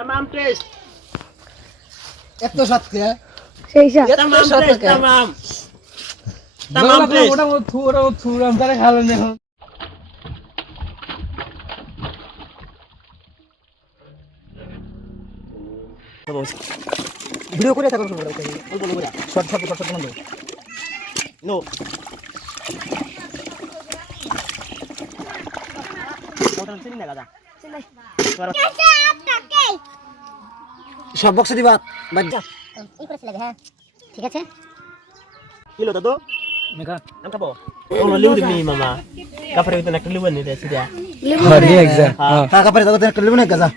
तमाम टेस्ट এত সাত কে সেই সাথ तमाम टेस्ट तमाम तमाम टेस्ट ওটা থুরাম তারে খালেন এখন ভিডিও করে থাকো তোমরা অল্প করে শর্ট বন্ধ नो मोटर से नहीं लगा সব বক্সে দিবা বাজ্জা এই করে লাগে হ্যাঁ ঠিক আছে kilo to মেকা ang kabo oh liu di ni mama kapare itu nak liuan ni dia sudah Hari এক্সা হ্যাঁ কাপড়ে দাও তো লিবো না গাজা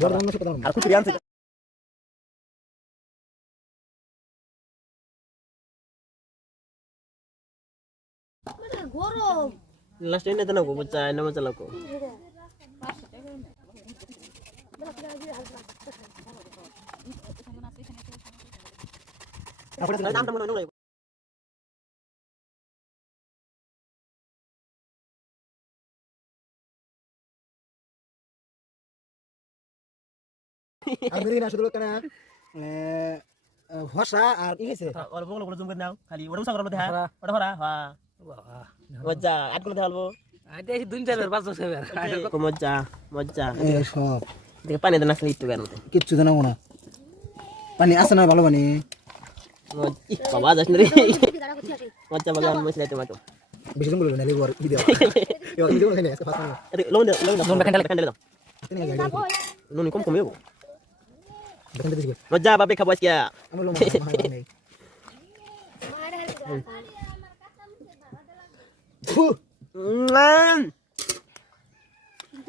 দরদাম কথা aku curian sih গরম last ini tanah aku baca nama salah aku aku dah tahu teman teman আমি না শুধু কেন হসা আর কি হইছে kalau pun kalau zoom kan now kali udah usah kalau dah udah hora ha wajah at kalau dah albo আইতে দুই চার পাঁচ বছর aku moja এ সব দেখে পানি দানা আসলে একটু কেন কিচ্ছু জানাবো না পানি আছে না ভালো পানি ih bawa aja sendiri moja bagian mau sila tomato বেশি দিন বলবে না লেবু আর ভিডিও ইও ভিডিও খাইলে আজকে ফাস্ট lo dah তিনি গাড়ি lo ni kom kom yo দেখেন দিছি moja babe kabas ya আমি লোম নাই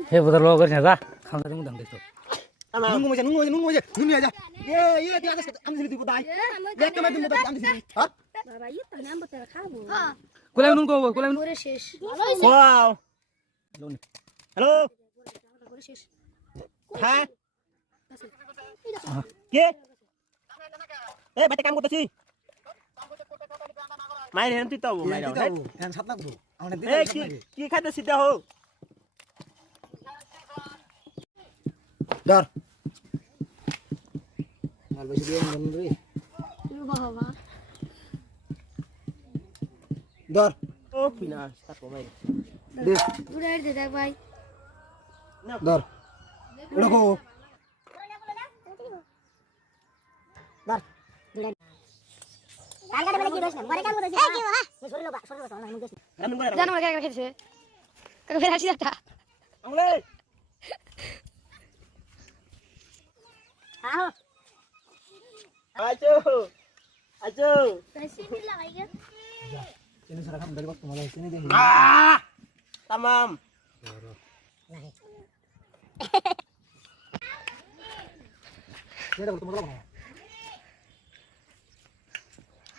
হে বদর লোক করে যা খাম দাম দাম দেখতো নুঙ্গু মজা নুঙ্গু আজা এ দিয়া দেখ আমি দিলি তুই কোথায় দেখতে মাই তুমি আমি দিলি হ্যাঁ বাবা এই তো নাম বলতে খাবো কোলাই নুন কো কোলাই নুন করে শেষ wow halo করে শেষ ha ke bate কাম করতেছি মাইর হেন তুই তো মাইর হ্যাঁ সাত লাগবো আমরা এ কি খাইতেছিস দেখো ধর মাল বেশি দিয়ে মন রে বাবা ধর ও পিনা তার কমাই দে দূরে দে দেখ ভাই ধর এটা কো ধর কালকে বলে কি দোষ না মরে কাম করছিস এই কি হ্যাঁ সরিলো বা না মুখ দিস জানো মরে কাকে খেয়েছে কাকে ফের হাসি যাতা আমলে আহ আজো সিনি লাগাই গে ini salah kamu dari waktu malah sini deh tamam ini ada bertemu lagi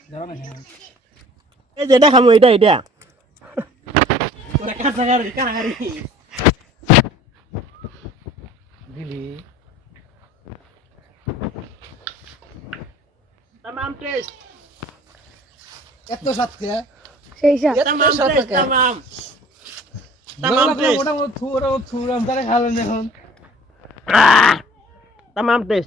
jalan aja jadi kamu ida mereka sekali kan hari Dili tamam tes এত সাত কে সেই সাথ tamam tes tamam tes ওটা থুরাম তারে খালেন এখন tamam tes